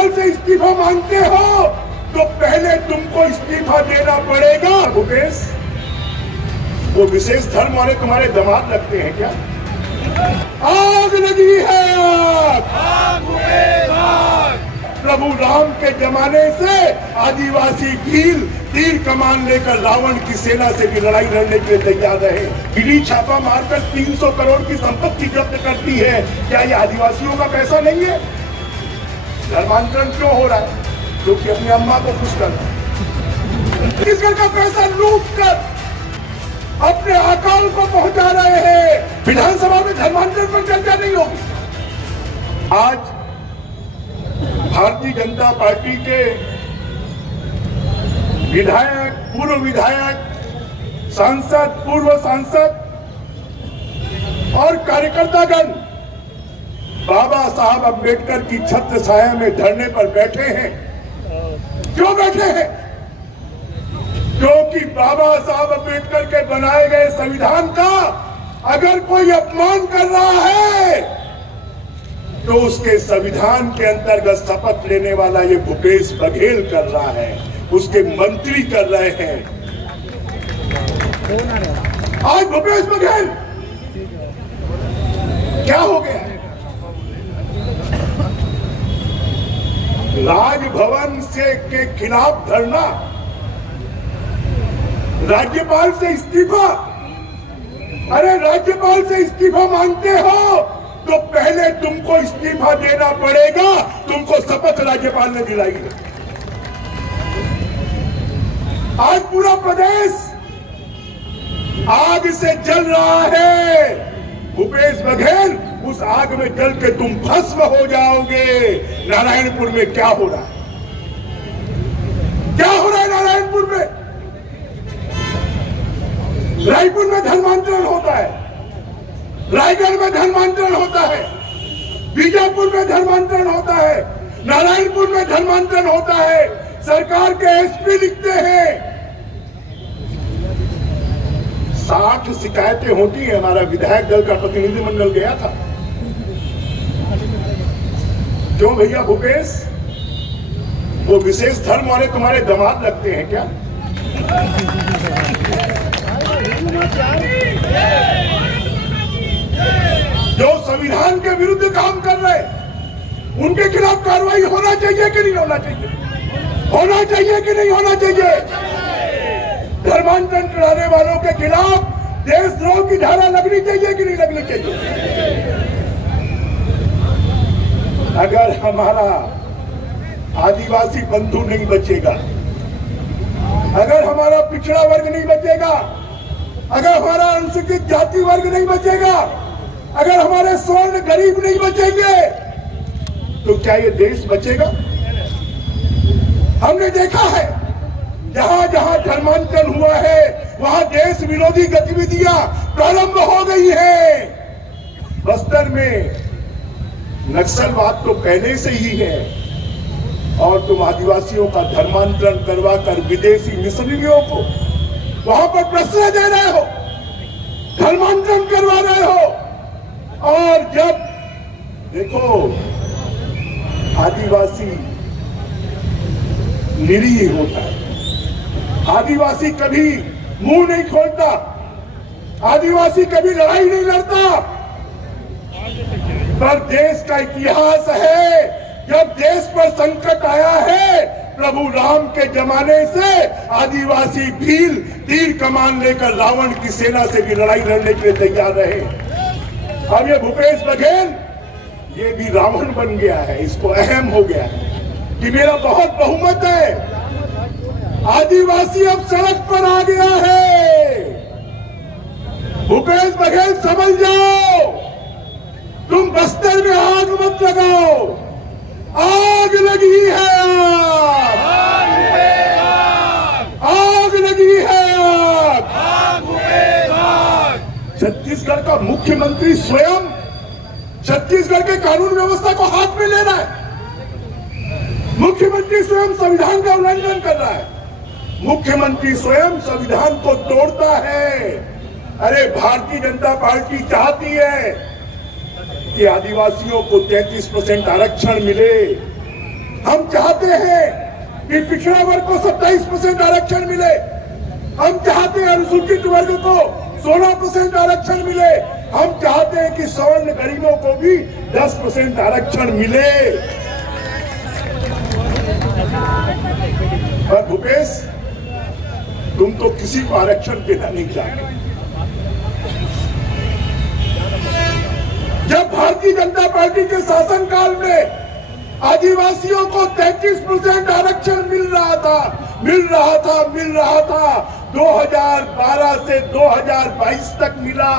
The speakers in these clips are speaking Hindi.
राज्यपाल से इस्तीफा मांगते हो तो पहले तुमको इस्तीफा देना पड़ेगा। भूपेश, वो विशेष धर्म वाले तुम्हारे दामाद लगते हैं क्या? आग लगी है आग, प्रभु राम के जमाने से आदिवासी भील तीर कमान लेकर रावण की सेना से भी लड़ाई लड़ने के लिए तैयार रहे। ईडी छापा मारकर 300 करोड़ की संपत्ति जब्त करती है। क्या ये आदिवासियों का पैसा नहीं है? धर्मांतरण क्यों हो रहा है? क्योंकि अपनी अम्मा को खुश करना। छत्तीसगढ़ का पैसा लूट कर अपने अकाल को पहुंचा रहे हैं। विधानसभा में धर्मांतरण पर चर्चा नहीं होगी। आज भारतीय जनता पार्टी के विधायक, पूर्व विधायक, सांसद, पूर्व सांसद और कार्यकर्तागण बाबा साहब अम्बेडकर की छत्र छाया में धरने पर बैठे हैं। क्यों बैठे हैं? क्योंकि बाबा साहब अम्बेडकर के बनाए गए संविधान का अगर कोई अपमान कर रहा है तो उसके संविधान के अंतर्गत शपथ लेने वाला ये भूपेश बघेल कर रहा है, उसके मंत्री कर रहे हैं। आज भूपेश बघेल क्या हो गया? राजभवन से के खिलाफ धरना, राज्यपाल से इस्तीफा। अरे राज्यपाल से इस्तीफा मांगते हो तो पहले तुमको इस्तीफा देना पड़ेगा। तुमको शपथ राज्यपाल ने दिलाई है। आज पूरा प्रदेश आग से जल रहा है। भूपेश बघेल, उस आग में जल के तुम भस्म हो जाओगे। नारायणपुर में क्या हो रहा है? क्या हो रहा है नारायणपुर में? रायपुर में धर्मांतरण होता है, रायगढ़ में धर्मांतरण होता है, बीजापुर में धर्मांतरण होता है, नारायणपुर में धर्मांतरण होता है। सरकार के एसपी लिखते हैं 60 शिकायतें होती है। हमारा विधायक दल का प्रतिनिधिमंडल गया था। क्यों भैया भूपेश, वो विशेष धर्म वाले तुम्हारे दामाद लगते हैं क्या? जो संविधान के विरुद्ध काम कर रहे उनके खिलाफ कार्रवाई होना चाहिए कि नहीं होना चाहिए? होना चाहिए कि नहीं होना चाहिए? धर्मांतरण कराने वालों के खिलाफ देशद्रोह की धारा लगनी चाहिए कि नहीं लगनी चाहिए? अगर हमारा आदिवासी बंधु नहीं बचेगा, अगर हमारा पिछड़ा वर्ग नहीं बचेगा, अगर हमारा अनुसूचित जाति वर्ग नहीं बचेगा, अगर हमारे स्वर्ण गरीब नहीं बचेंगे तो क्या ये देश बचेगा? हमने देखा है जहां जहां धर्मांतरण हुआ है वहां देश विरोधी गतिविधियां प्रारंभ हो गई है। बस्तर में नक्सलवाद तो पहले से ही है और तुम आदिवासियों का धर्मांतरण करवा कर विदेशी मिशनरियों को वहां पर प्रश्रय दे रहे हो, धर्मांतरण करवा रहे हो। और जब देखो आदिवासी निरीह होता है, आदिवासी कभी मुंह नहीं खोलता, आदिवासी कभी लड़ाई नहीं लड़ता, पर देश का इतिहास है जब देश पर संकट आया है प्रभु राम के जमाने से आदिवासी भील तीर कमान लेकर रावण की सेना से भी लड़ाई लड़ने के लिए तैयार रहे। अब ये भूपेश बघेल ये भी रावण बन गया है। इसको अहम हो गया है कि मेरा बहुत बहुमत है। आदिवासी अब सड़क पर आ गया है। भूपेश बघेल समझ जाओ, तुम बस्तर में आग मत लगाओ, आग लगी है आग लगी है छत्तीसगढ़ का मुख्यमंत्री स्वयं छत्तीसगढ़ के कानून व्यवस्था को हाथ में ले रहा है। मुख्यमंत्री स्वयं संविधान का उल्लंघन कर रहा है। मुख्यमंत्री स्वयं संविधान को तोड़ता है। अरे भारतीय जनता पार्टी चाहती है कि आदिवासियों को 33% आरक्षण मिले, हम चाहते हैं कि पिछड़ा वर्ग को 27% आरक्षण मिले। हम चाहते हैं अनुसूचित वर्ग को 16% आरक्षण मिले। हम चाहते हैं कि सवर्ण गरीबों को भी 10% आरक्षण मिले। पर भूपेश, तुम तो किसी को आरक्षण देना नहीं चाहते। जब भारतीय जनता पार्टी के शासनकाल में आदिवासियों को 33% आरक्षण मिल रहा था 2012 से 2022 तक मिला।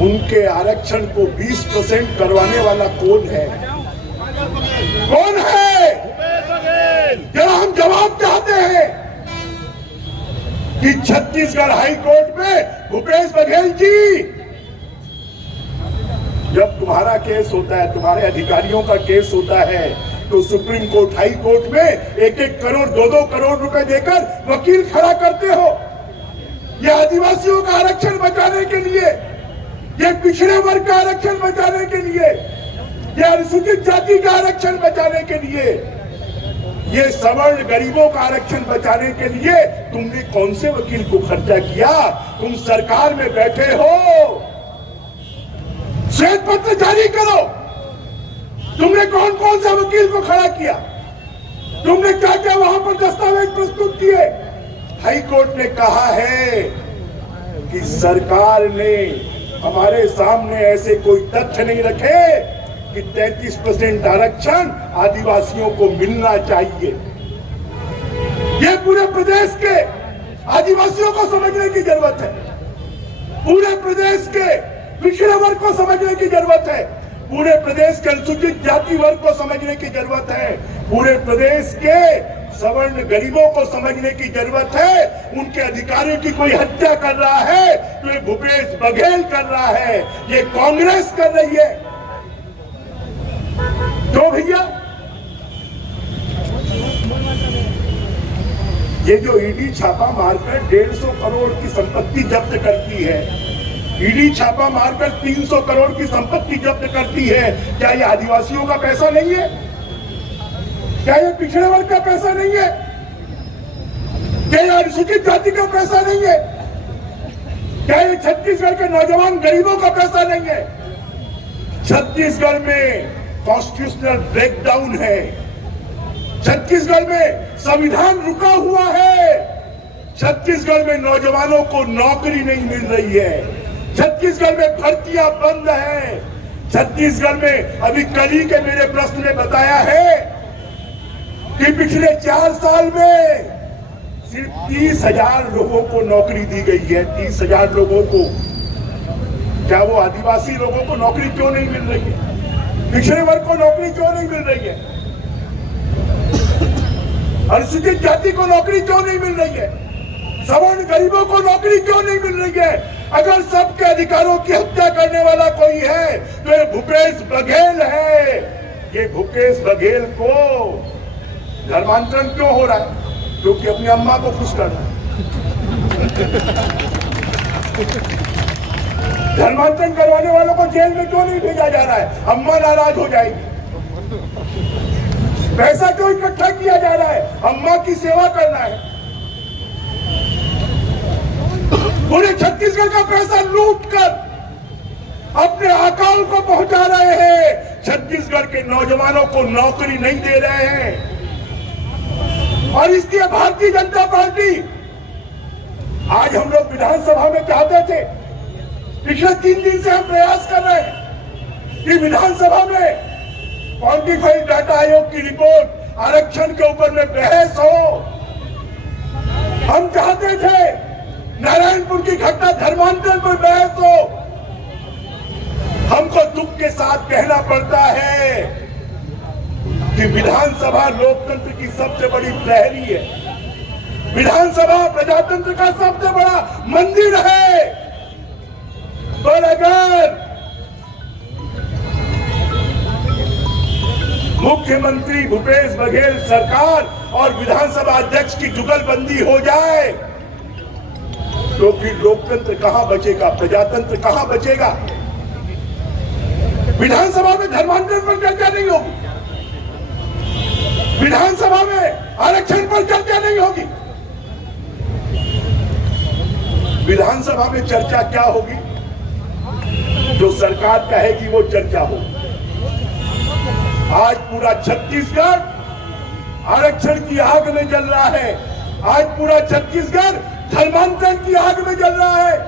उनके आरक्षण को 20% करवाने वाला कौन है? कौन है? जरा हम जवाब चाहते हैं कि छत्तीसगढ़ हाई कोर्ट में भूपेश बघेल जी, जब तुम्हारा केस होता है, तुम्हारे अधिकारियों का केस होता है, तो सुप्रीम कोर्ट, हाई कोर्ट में 1-1 करोड़ 2-2 करोड़ रुपए देकर वकील खड़ा करते हो। ये आदिवासियों का आरक्षण बचाने के लिए, ये पिछड़े वर्ग का आरक्षण बचाने के लिए, ये अनुसूचित जाति का आरक्षण बचाने के लिए, ये सवर्ण गरीबों का आरक्षण बचाने के लिए तुमने कौन से वकील को खर्चा किया? तुम सरकार में बैठे हो, श्वेत पत्र जारी करो। तुमने कौन कौन सा वकील को खड़ा किया? तुमने क्या क्या वहां पर दस्तावेज प्रस्तुत किए? हाई कोर्ट ने कहा है कि सरकार ने हमारे सामने ऐसे कोई तथ्य नहीं रखे कि 33% आरक्षण आदिवासियों को मिलना चाहिए। ये पूरे प्रदेश के आदिवासियों को समझने की जरूरत है। पूरे प्रदेश के पिछड़े वर्ग को समझने की जरूरत है। पूरे प्रदेश के अनुसूचित जाति वर्ग को समझने की जरूरत है। पूरे प्रदेश के सवर्ण गरीबों को समझने की जरूरत है। उनके अधिकारों की कोई हत्या कर रहा है तो ये भूपेश बघेल कर रहा है, ये कांग्रेस कर रही है। तो भैया, ये जो ईडी छापा मारकर 150 करोड़ की संपत्ति जब्त करती है, ईडी छापा मारकर 300 करोड़ की संपत्ति जब्त करती है, क्या ये आदिवासियों का पैसा नहीं है? क्या ये पिछड़े वर्ग का पैसा नहीं है? क्या ये अनुसूचित जाति का पैसा नहीं है? क्या ये छत्तीसगढ़ के नौजवान गरीबों का पैसा नहीं है? छत्तीसगढ़ में कॉन्स्टिट्यूशनल ब्रेकडाउन है। छत्तीसगढ़ में संविधान रुका हुआ है। छत्तीसगढ़ में नौजवानों को नौकरी नहीं मिल रही है। छत्तीसगढ़ में भर्तियां बंद है। छत्तीसगढ़ में अभी कल ही के मेरे प्रश्न में बताया है कि पिछले 4 साल में सिर्फ 30,000 लोगों को नौकरी दी गई है। 30,000 लोगों को। क्या वो आदिवासी लोगों को नौकरी क्यों नहीं मिल रही है? पिछड़े वर्ग को नौकरी क्यों नहीं मिल रही है? अनुसूचित जाति को नौकरी क्यों नहीं मिल रही है? सवर्ण गरीबों को नौकरी क्यों नहीं मिल रही है? अगर सबके अधिकारों की हत्या करने वाला कोई है तो ये भूपेश बघेल है। ये भूपेश बघेल को धर्मांतरण क्यों हो रहा है? क्योंकि अपनी अम्मा को खुश करना है। धर्मांतरण करवाने वालों को जेल में क्यों नहीं भेजा जा रहा है? अम्मा नाराज हो जाएगी। पैसा क्यों इकट्ठा किया जा रहा है? अम्मा की सेवा करना है। पूरे छत्तीसगढ़ का पैसा लूट कर अपने आकाओं को पहुंचा रहे हैं। छत्तीसगढ़ के नौजवानों को नौकरी नहीं दे रहे हैं। और इसलिए भारतीय जनता पार्टी, आज हम लोग विधानसभा में चाहते थे, पिछले 3 दिन से हम प्रयास कर रहे हैं कि विधानसभा में क्वांटिफाइड डाटा आयोग की रिपोर्ट आरक्षण के ऊपर में बहस हो। हम चाहते थे नारायणपुर की घटना धर्मांतरण पर बहस हो। हमको दुख के साथ कहना पड़ता है कि विधानसभा लोकतंत्र की सबसे बड़ी प्रहरी है। विधानसभा प्रजातंत्र का सबसे बड़ा मंदिर है। पर अगर मुख्यमंत्री भूपेश बघेल सरकार और विधानसभा अध्यक्ष की जुगलबंदी हो जाए तो फिर लोकतंत्र कहां बचेगा? प्रजातंत्र कहां बचेगा? विधानसभा में धर्मांतरण पर चर्चा नहीं होगी। आरक्षण पर चर्चा नहीं होगी। विधानसभा में चर्चा क्या होगी? जो सरकार कहेगी वो चर्चा होगी। आज पूरा छत्तीसगढ़ आरक्षण की आग में जल रहा है। आज पूरा छत्तीसगढ़ धर्मांतरण की आग में जल रहा है।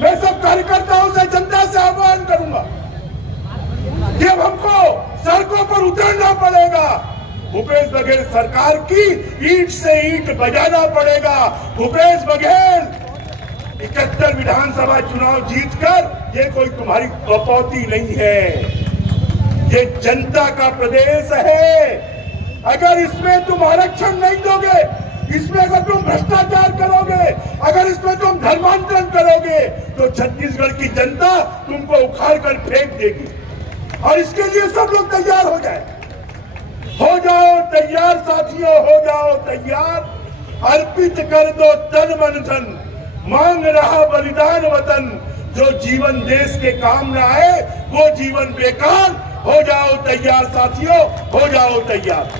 मैं सब कार्यकर्ताओं से, जनता से आह्वान करूंगा कि अब हमको सड़कों पर उतरना पड़ेगा। भूपेश बघेल सरकार की ईंट से ईंट बजाना पड़ेगा। भूपेश बघेल 71 विधानसभा चुनाव जीतकर ये कोई तुम्हारी कपौती नहीं है, ये जनता का प्रदेश है। अगर इसमें तुम आरक्षण नहीं दोगे, इसमें अगर तुम भ्रष्टाचार करोगे, अगर इसमें तुम धर्मांतरण करोगे, तो छत्तीसगढ़ की जनता तुमको उखाड़ कर फेंक देगी। और इसके लिए सब लोग तैयार हो जाए। हो जाओ तैयार साथियों, हो जाओ तैयार। अर्पित कर दो तन मन धन, मांग रहा बलिदान वतन। जो जीवन देश के काम न आए वो जीवन बेकार। हो जाओ तैयार साथियों, हो जाओ तैयार।